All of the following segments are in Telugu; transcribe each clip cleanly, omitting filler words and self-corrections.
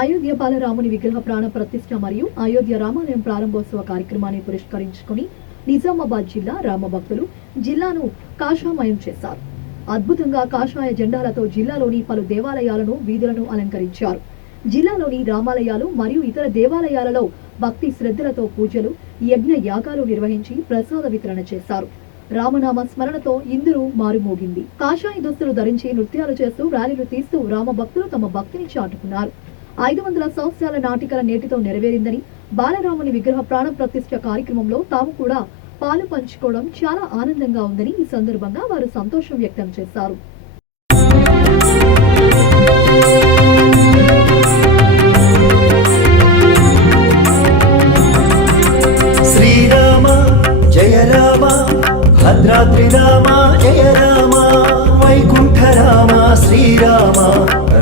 అయోధ్య బాలరాముని విగ్రహ ప్రాణ ప్రతిష్ఠ మరియు అయోధ్య రామాలయం ప్రారంభోత్సవ కార్యక్రమాన్ని పురస్కరించుకుని నిజామాబాద్ జిల్లా రామభక్తులు జిల్లాను కాషాయమయం చేశారు. అద్భుతంగా కాషాయ జెండాలతో జిల్లాలోని పలు దేవాలయాలను వీధులను అలంకరించారు. జిల్లాలోని రామాలయాలు మరియు ఇతర దేవాలయాలలో భక్తి శ్రద్ధలతో పూజలు, యజ్ఞ యాగాలు నిర్వహించి ప్రసాద వితరణ చేశారు. రామనామ స్మరణతో ఇందురు మారుమోగింది. కాషాయ దుస్తులు ధరించి నృత్యాలు చేస్తూ ర్యాలీలు తీస్తూ రామభక్తులు తమ భక్తిని చాటుకున్నారు. 500 సంవత్సరాల నాటికల నేటితో నెరవేరిందని, బాలరాముని విగ్రహ ప్రాణ ప్రతిష్ఠ కార్యక్రమంలో తాము కూడా పాలు పంచుకోవడం చాలా ఆనందంగా ఉందని ఈ సందర్భంగా వారు సంతోషం వ్యక్తం చేశారు. శ్రీరామ జయ రామ, భద్రాద్రి రామ జయ రామ, వైకుంఠ రామ శ్రీరామ,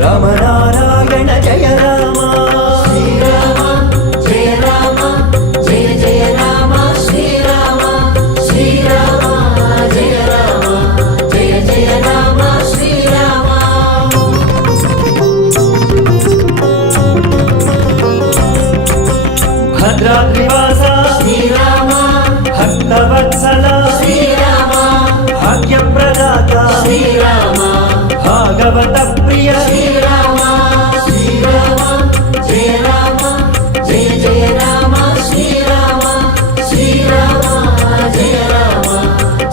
రామనారాయణ జయ రామ. శ్రీరామ జయ రామ, జయ జయ రామ శ్రీరామ, శ్రీరామ జయ రామ, జయ జయ రామ శ్రీరామ. భద్రాద్రివాస శ్రీరామ, భక్తవత్సల శ్రీరామ, భాగ్యప్రదాత శ్రీరామ, భాగవత ప్రియ శ్రీరామ. శ్రీరామ జయ రామ, జయ జయ రామ శ్రీరామ, శ్రీరామ జయ రామ,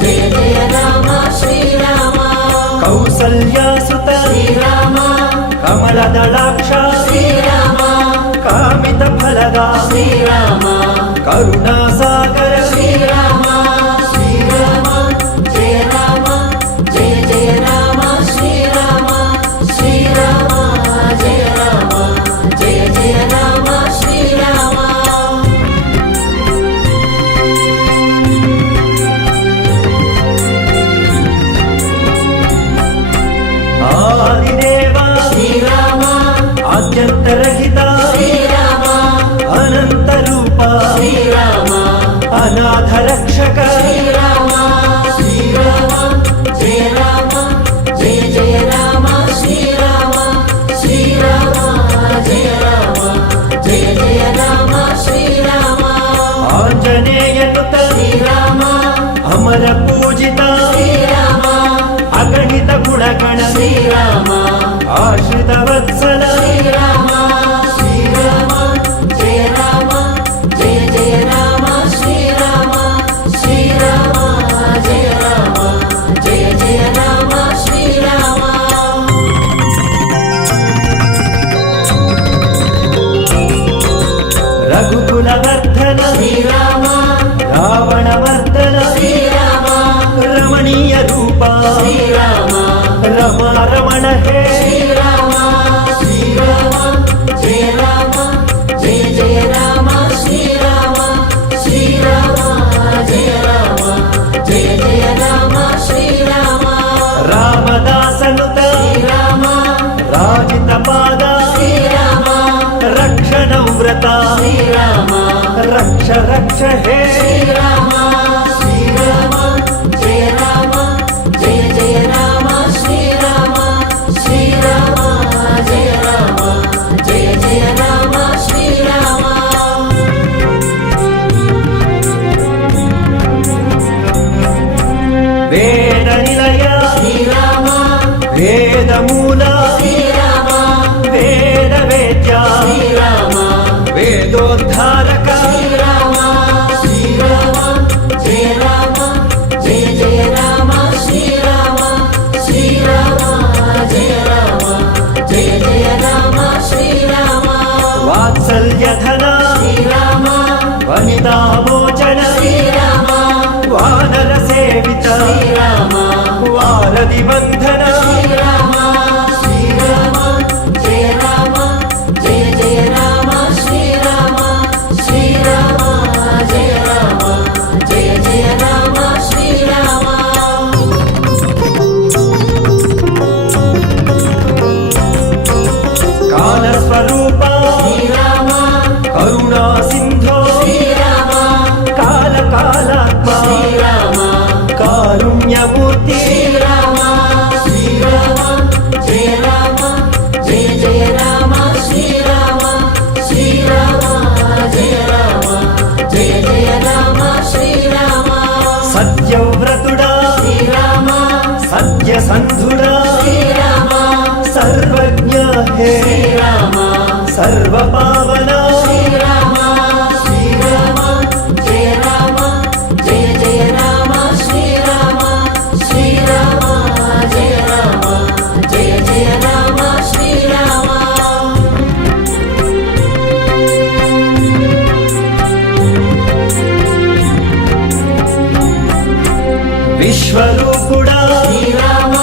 జయ జయ రామ శ్రీరామ. కౌసల్యాసుత శ్రీరామ, కమలదళాక్ష శ్రీరామ, కామిత ఫలదా శ్రీరామ, కరుణాసాగర శ్రీరామ. శ్రీరామ జయ రామ, జయ జయ రామ శ్రీరామ, శ్రీరామ జయ రామ, జయ జయ రామ శ్రీరామ. ఆదిదేవ శ్రీరామ, ఆద్యంతరహిత శ్రీరామ, అనంత రూప శ్రీరామ, అనాథ రక్షక శ్రీరామ. శ్రీరామ జయ రామ, జయ జయ రామ శ్రీరామ, శ్రీరామ జయ రామ, జయ జయ రామ శ్రీరామ. ఆంజనేయనుత శ్రీరామ, అమర పూజిత శ్రీరామ, అగణిత గుణగణ శ్రీరామ, ఆశ్రిత వత్సల శ్రీరామ. శ్రీరామ జయ రామ, జయ జయ రామ శ్రీరామ, శ్రీరామ జయ రామ, జయ జయ రామ శ్రీరామ. రఘుకులవర్ధన శ్రీరామ, రావణవర్ధన శ్రీరామ, రమణీయ రూప శ్రీరామ, రమా రమణ హే శ్రీరామ. శ్రీరామ జయ రామ, జయ జయ రామ శ్రీరామ, శ్రీరామ జయ రామ, జయ జయ రామ శ్రీరామ. రామదాసనుత శ్రీరామ, రాజిత పాద శ్రీరామ, రక్షణ వ్రత శ్రీరామ, రక్ష రక్ష హే శ్రీరామ. శ్రీరామ జయ రామ, జయ జయ రామ శ్రీరామ, శ్రీరామ జయ రామ, జయ జయ రామ శ్రీరామ. వేద నిలయ శ్రీరామ, వేదమూల శ్రీరామ, వేద వేద్య శ్రీరామ, వేదోద్ధారక శ్రీరామ. శ్రీరామ జయ రామ, జయ జయ రామ శ్రీరామ, శ్రీరామ జయ రామ, జయ జయ రామ శ్రీరామ. వాత్సల్యధన శ్రీరామ, వనితామోచన శ్రీరామ, వానర సేవిత శ్రీరామ, వారధి బంధన శ్రీరామ. శ్రీరామ జయ రామ, జయ జయ రామ శ్రీరామ, శ్రీరామ జయ రామ, జయ జయ రామ శ్రీరామ. కాలస్వరూప శ్రీరామ, కరుణా సింధో శ్రీరామ, కాల కాలాత్మ శ్రీరామ, కారుణ్యమూర్తి శ్రీరామ. सर्व पावना श्रीराम श्रीराम जय राम जय जय राम श्रीराम श्रीराम जय राम जय जय राम श्रीराम विश्वरूपुडा श्रीराम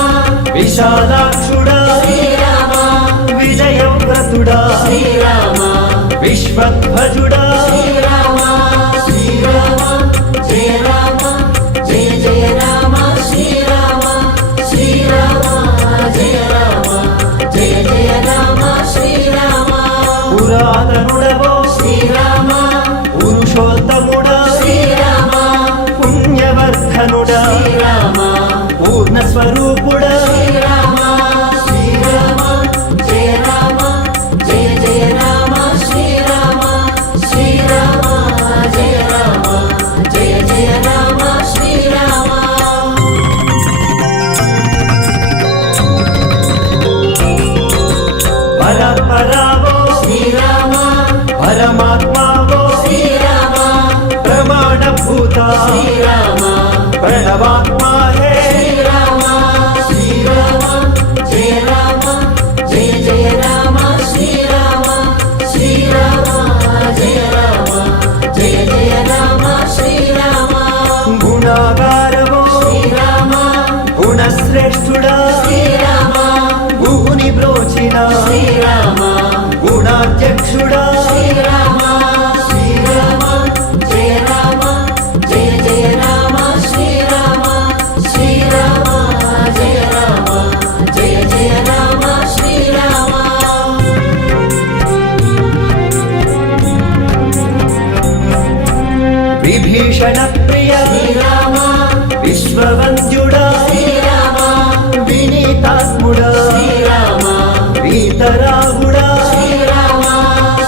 विशालाक्षुडा श्रीराम विजयव्रतुडा श्रीराम विश्वध्वजुडा श्रीराम श्रीराम जय राम जय जय राम श्रीराम श्रीराम जय राम जय जय राम श्रीराम पुरातनुडवो श्रीराम पुरुषोत्तमुडा श्रीराम पुण्यवर्धनुडा श्रीराम पूर्णस्वरूपुडा श्रीराम श्रीराम जय राम जय जय राम श्रीराम श्रीराम जय राम जय जय राम श्रीराम परात्परावो श्रीराम परमात्मावो श्रीराम प्रमाणभूता श्रीराम प्रणवात्मा है श्रीराम श्रीराम जय राम जय जय राम श्रीराम श्रीराम जय राम जय जय राम श्रीराम गुणागारवो श्रीराम गुणश्रेष्ठुडा श्रीराम गुहुनि ब्रोचिना श्रीराम गुणाध्यक्षुडा श्रीराम श्रीराम जय राम जय जय राम श्रीराम श्रीराम जय राम जय जय राम श्रीराम विभीषण प्रिय श्रीराम विश्ववन्द्युडा श्रीराम विनीतात्मुडा श्रीराम वीतरागुडा श्रीराम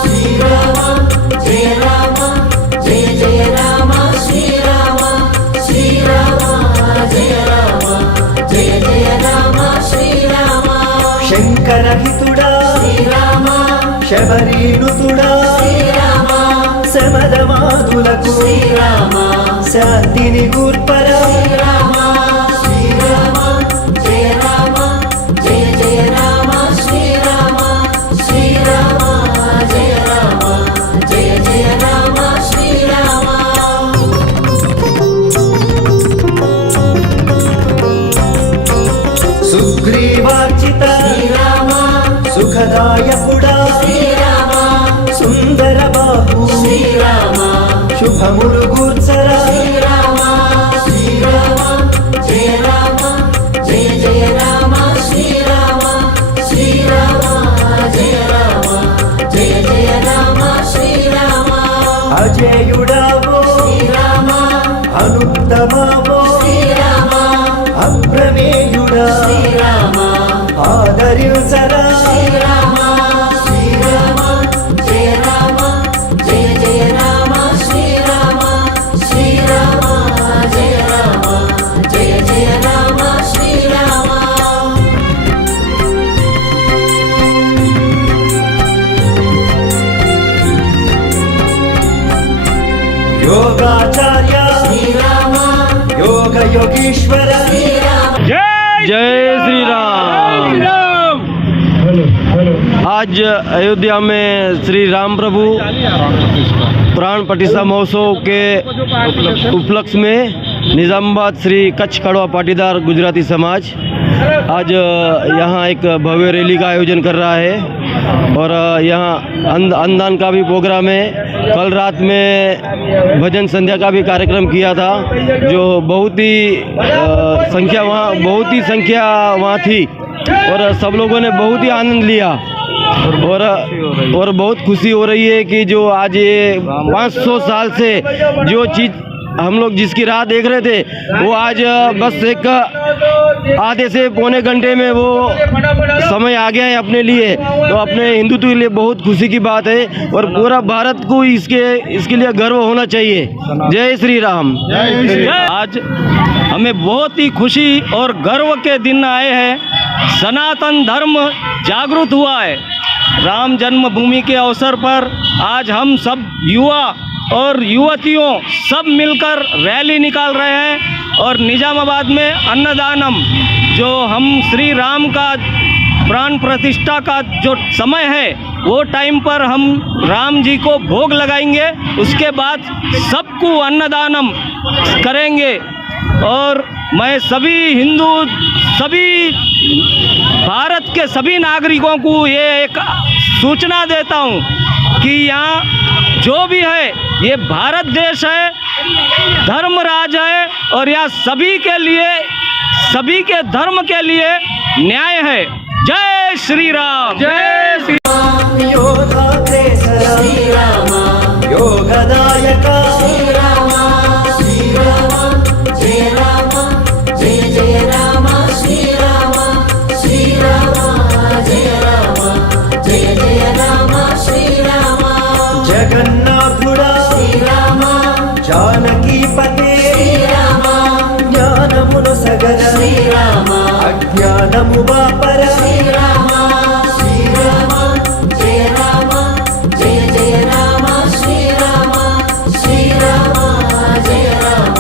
श्रीराम जय राम जय जय राम श्रीराम श्रीराम जय राम जय जय राम श्रीराम शङ्करहितुडा श्रीराम शबरीनुतुडा श्रीराम समदमादुలకు श्रीराम శాంతిని గూర్పరా श्रीराम श्रीराम जय राम जय जय राम श्रीराम श्रीराम जय राम जय जय राम श्रीराम సుగ్రీవార్చిత श्रीराम సుఖదాయకుడా श्रीराम సుందర బాహు श्रीराम శుభములు గూర్చరా श्रीराम श्रीराम जय राम जय जय राम श्रीराम श्रीराम जय राम जय जय राम श्रीराम అజేయుడావో श्रीराम అనుత్తమావో श्रीराम అప్రమేయుడా श्रीराम ఆదరించరా श्रीराम श्रीराम जय राम जय जय राम श्रीराम श्रीराम जय राम जय जय राम श्रीराम యోగాచార్య श्रीराम యోగ యోగీశ్వర श्रीराम जय श्री राम। आज अयोध्या में श्री राम प्रभु प्राण प्रतिष्ठा महोत्सव के उपलक्ष्य में निजामाबाद श्री कच्छ कड़वा पाटीदार गुजराती समाज आज यहाँ एक भव्य रैली का आयोजन कर रहा है और यहाँ अन्नदान का भी प्रोग्राम है। कल रात में भजन संध्या का भी कार्यक्रम किया था, जो बहुत ही संख्या वहाँ थी और सब लोगों ने बहुत ही आनंद लिया और बहुत खुशी हो रही है कि जो आज ये 500 साल से जो चीज़ हम लोग जिसकी राह देख रहे थे वो आज बस एक आधे से पौने घंटे में वो समय आ गया है अपने लिए। तो अपने हिंदुत्व के लिए बहुत खुशी की बात है और पूरा भारत को इसके लिए गर्व होना चाहिए। जय श्री राम। आज हमें बहुत ही खुशी और गर्व के दिन आए हैं। सनातन धर्म जागृत हुआ है। राम जन्मभूमि के अवसर पर आज हम सब युवा और युवतियों सब मिलकर रैली निकाल रहे हैं और निजामाबाद में अन्नदानम जो हम श्री राम का प्राण प्रतिष्ठा का जो समय है वो टाइम पर हम राम जी को भोग लगाएंगे, उसके बाद सबको अन्नदानम करेंगे। और मैं सभी हिंदू सभी भारत के सभी नागरिकों को ये एक सूचना देता हूँ कि यहाँ जो भी है ये भारत देश है, धर्मराज है और यहाँ सभी के लिए सभी के धर्म के लिए न्याय है। जय श्री राम, जय श्री योगाग्रेसर శ్రీరామ योगदायक శ్రీరామ శ్రీరామ జయ రామ జయ జయ రామ శ్రీరామ శ్రీరామ జయ రామ జయ జయ రామ శ్రీరామ जगन्नाथुड़ा శ్రీరామ जानकीपते శ్రీరామ ज्ञानमुनु सगल శ్రీరామ अज्ञानमु वापर శ్రీరామ శ్రీరామ జయ రామ జయ జయ రామ శ్రీరామ శ్రీరామ జయ రామ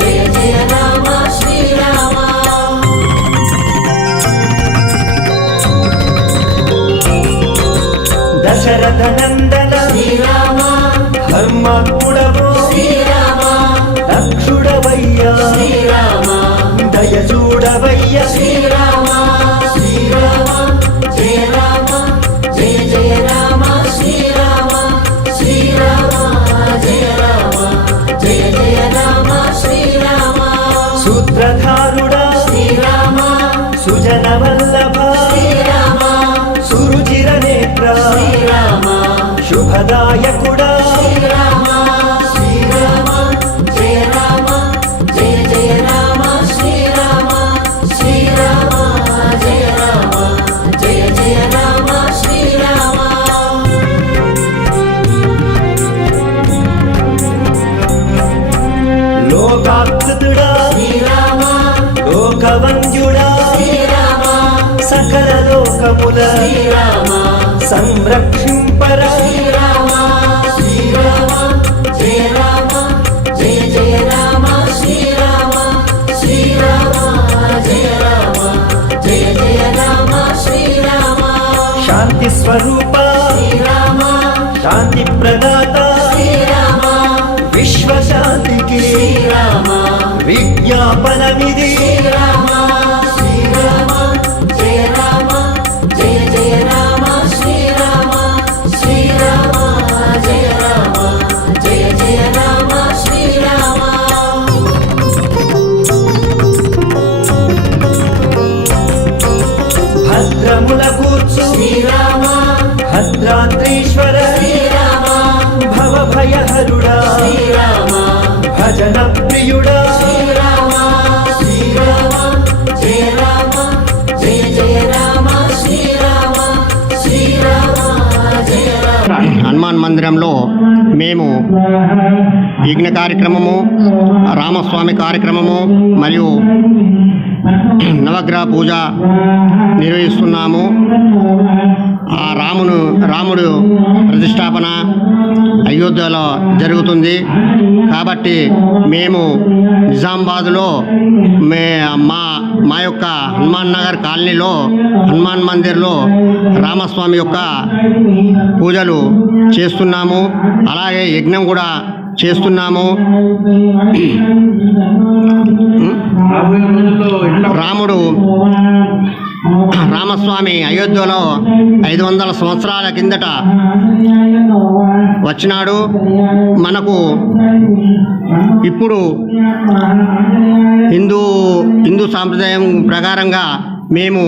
జయ జయ రామ శ్రీరామ दशरथ नंदन శ్రీరామ धर्मगुणवो శ్రీరామ दक्षुडवय्या శ్రీరామ दयचूडवय्य శ్రీరామ శ్రీరామ జయ రామ జయ జయ రామ శ్రీరామ శ్రీరామ జయ రామ జయ జయ రామ శ్రీరామ सूत्रधारुड़ा శ్రీరామ सुजनवल्लभ శ్రీరామ सुरुचिर नेत्र శ్రీరామ शुभदायकुड़ा శ్రీరామ శ్రీరామ జయ రామ జయ జయ రామ శ్రీరామ శ్రీరామ జయ రామ జయ జయ రామ శ్రీరామ लोकाकृतुड़ा శ్రీరామ लोकवन्द्युड़ा శ్రీరామ सकल लोकमुल శ్రీరామ संरक्षिंपर శ్రీరామ శ్రీరామ జయ రామ జయ జయ రామ శ్రీరామ శ్రీరామ జయ రామ జయ జయ రామ శ్రీరామ शांति स्वरूप శ్రీరామ शांति प्रदाता శ్రీరామ विश्व शांति की శ్రీరామ विज्ञापन विधि శ్రీరామ శ్రీరామ జయ రామ జయ జయ రామ శ్రీరామ శ్రీరామ జయ రామ జయ జయ రామ శ్రీరామ भद्रमुल कूर्चु శ్రీరామ भद्राद्रीश्वर శ్రీరామ भव भयहरुड़ा శ్రీరామ भजन प्रियुड़ा శ్రీరామ శ్రీరామ జయ రామ జయ జయ రామ శ్రీరామ శ్రీరామ జయ రామ హనుమాన్ మందిరంలో మేము యజ్ఞ కార్యక్రమము, రామస్వామి కార్యక్రమము మరియు నవగ్రహ పూజ నిర్వహిస్తున్నాము. ఆ రాముడు ప్రతిష్టాపన అయోధ్యలో జరుగుతుంది కాబట్టి మేము నిజామాబాద్లో మా యొక్క హనుమాన్ నగర్ కాలనీలో హనుమాన్ మందిర్లో రామస్వామి యొక్క పూజలు చేస్తున్నాము. అలాగే యజ్ఞం కూడా చేస్తున్నాము. రామస్వామి అయోధ్యలో 500 సంవత్సరాల కిందట వచ్చినాడు. మనకు ఇప్పుడు హిందూ సాంప్రదాయం ప్రకారంగా మేము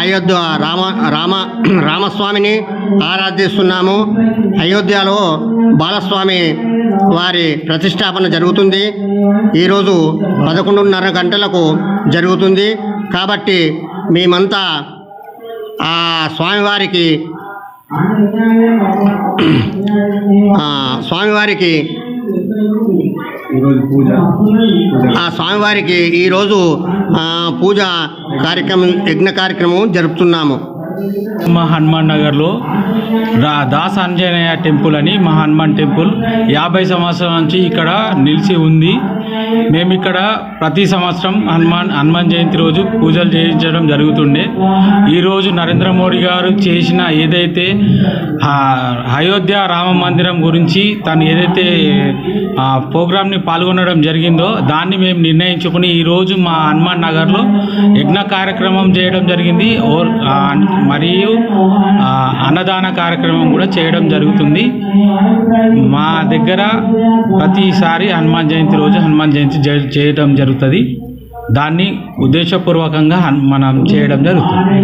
అయోధ్య రామస్వామిని ఆరాధిస్తున్నాము. అయోధ్యలో బాలస్వామి వారి ప్రతిష్టాపన జరుగుతుంది. ఈరోజు 11:30 గంటలకు జరుగుతుంది. కాబట్టి మేమంతా ఆ స్వామివారికి ఈరోజు పూజ కార్యక్రమం, యజ్ఞ కార్యక్రమం జరుపుతున్నాము. మా హనుమాన్ నగర్లో దాస్ ఆంజనేయ టెంపుల్ అని మా హనుమాన్ టెంపుల్ 50 సంవత్సరాల నుంచి ఇక్కడ నిలిచి ఉంది. మేము ఇక్కడ ప్రతి సంవత్సరం హనుమాన్ జయంతి రోజు పూజలు చేయించడం జరుగుతుండే. ఈరోజు నరేంద్ర మోడీ గారు చేసిన ఏదైతే అయోధ్య రామ మందిరం గురించి తను ఏదైతే ప్రోగ్రామ్ని పాల్గొనడం జరిగిందో దాన్ని మేము నిర్ణయించుకుని ఈరోజు మా హనుమాన్ నగర్లో యజ్ఞ కార్యక్రమం చేయడం జరిగింది. మరియు అన్నదాన కార్యక్రమం కూడా చేయడం జరుగుతుంది. మా దగ్గర ప్రతిసారి హనుమాన్ జయంతి రోజు హనుమాన్ జయంతి చేయడం జరుగుతుంది. దాన్ని ఉద్దేశపూర్వకంగా మనం చేయడం జరుగుతుంది.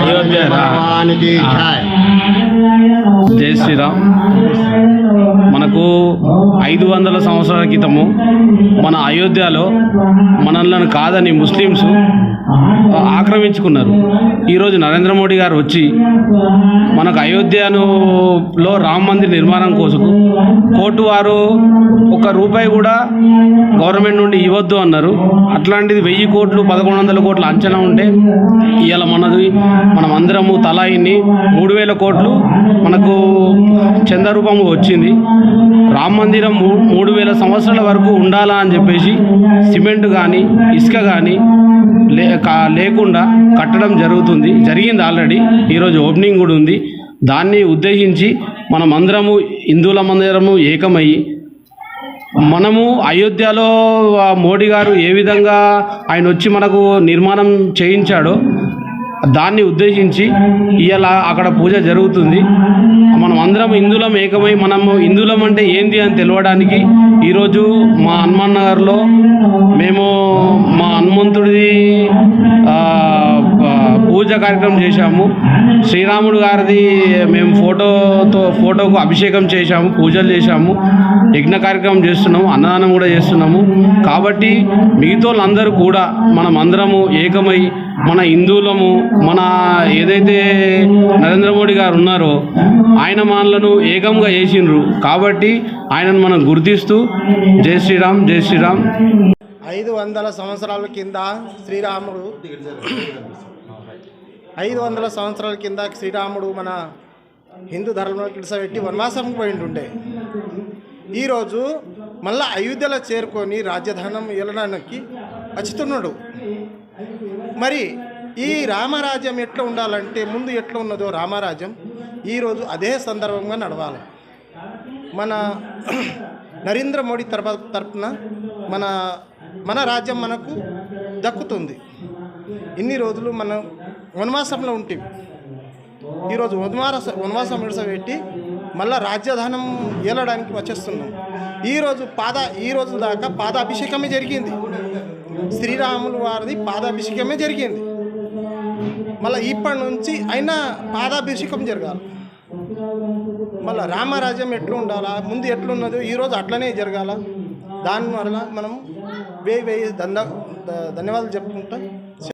అయోధ్య జై శ్రీరామ్. మనకు 500 సంవత్సరాల క్రితము మన అయోధ్యలో మనల్ని కాదని ముస్లిమ్స్ ఆక్రమించుకున్నారు. ఈరోజు నరేంద్ర మోడీ గారు వచ్చి మనకు అయోధ్యలో రామ మందిర్ నిర్మాణం కోసం కోర్టు వారు ₹1 కూడా గవర్నమెంట్ నుండి ఇవ్వద్దు అన్నారు. అట్లాంటిది 1000 కోట్లు 1100 కోట్ల అంచనా ఉంటే ఇవాళ మనం అందరము తలా ఇన్ని 3000 కోట్లు మనకు చందరూపంగా వచ్చింది. రామ మందిరం 3000 సంవత్సరాల వరకు ఉండాలా అని చెప్పేసి సిమెంట్ కానీ ఇసుక కానీ లేకుండా కట్టడం జరిగింది ఆల్రెడీ. ఈరోజు ఓపెనింగ్ కూడా ఉంది. దాన్ని ఉద్దేశించి మనం అందరము హిందువులమందరము ఏకమయ్యి మనము అయోధ్యలో మోడీ గారు ఏ విధంగా ఆయన వచ్చి మనకు నిర్మాణం చేయించాడో దాన్ని ఉద్దేశించి ఇవాళ అక్కడ పూజ జరుగుతుంది. మనం అందరం హిందువులం ఏకమై మనము హిందువులం అంటే ఏంది అని తెలవడానికి ఈరోజు మా హనుమాన్ నగర్లో మేము మా హనుమంతుడిది పూజ కార్యక్రమం చేశాము. శ్రీరాముడు గారిది మేము ఫోటోకు అభిషేకం చేశాము, పూజలు చేశాము, యజ్ఞ కార్యక్రమం చేస్తున్నాము, అన్నదానం కూడా చేస్తున్నాము. కాబట్టి మిగతా వాళ్ళందరూ కూడా మనం అందరము ఏకమై మన హిందువులము మన ఏదైతే నరేంద్ర మోడీ గారు ఉన్నారో ఆయన మనలను ఏకంగా చేసిండ్రు. కాబట్టి ఆయనను మనం గుర్తిస్తూ జై శ్రీరామ్ జై శ్రీరామ్. 500 సంవత్సరాల కింద శ్రీరాముడు మన హిందూ ధర్మంలో విడిసపెట్టి వనవాసం పోయింటుండే. ఈరోజు మళ్ళీ అయోధ్యలో చేరుకొని రాజధానం ఏలడానికి వచ్చుతున్నాడు. మరి ఈ రామరాజ్యం ఎట్లా ఉండాలంటే ముందు ఎట్లా ఉన్నదో రామరాజ్యం ఈరోజు అదే సందర్భంగా నడవాలి. మన నరేంద్ర మోడీ తరపున మన రాజ్యం మనకు దక్కుతుంది. ఇన్ని రోజులు మనం వనవాసంలో ఉంటాం. ఈరోజు వనవాసం విడిసపెట్టి మళ్ళీ రాజధానం ఏలడానికి వచ్చేస్తున్నాం. ఈ రోజు దాకా పాదాభిషేకమే జరిగింది. శ్రీరాములు వారిది పాదాభిషేకమే జరిగింది. మళ్ళీ ఇప్పటి నుంచి అయినా పాదాభిషేకం జరగాలి. మళ్ళీ రామరాజ్యం ఎట్లా ఉండాలా, ముందు ఎట్లున్నదో ఈరోజు అట్లనే జరగాల. దానివల్ల మనం వేయి ధన్యవాదాలు చెప్పుకుంటాం.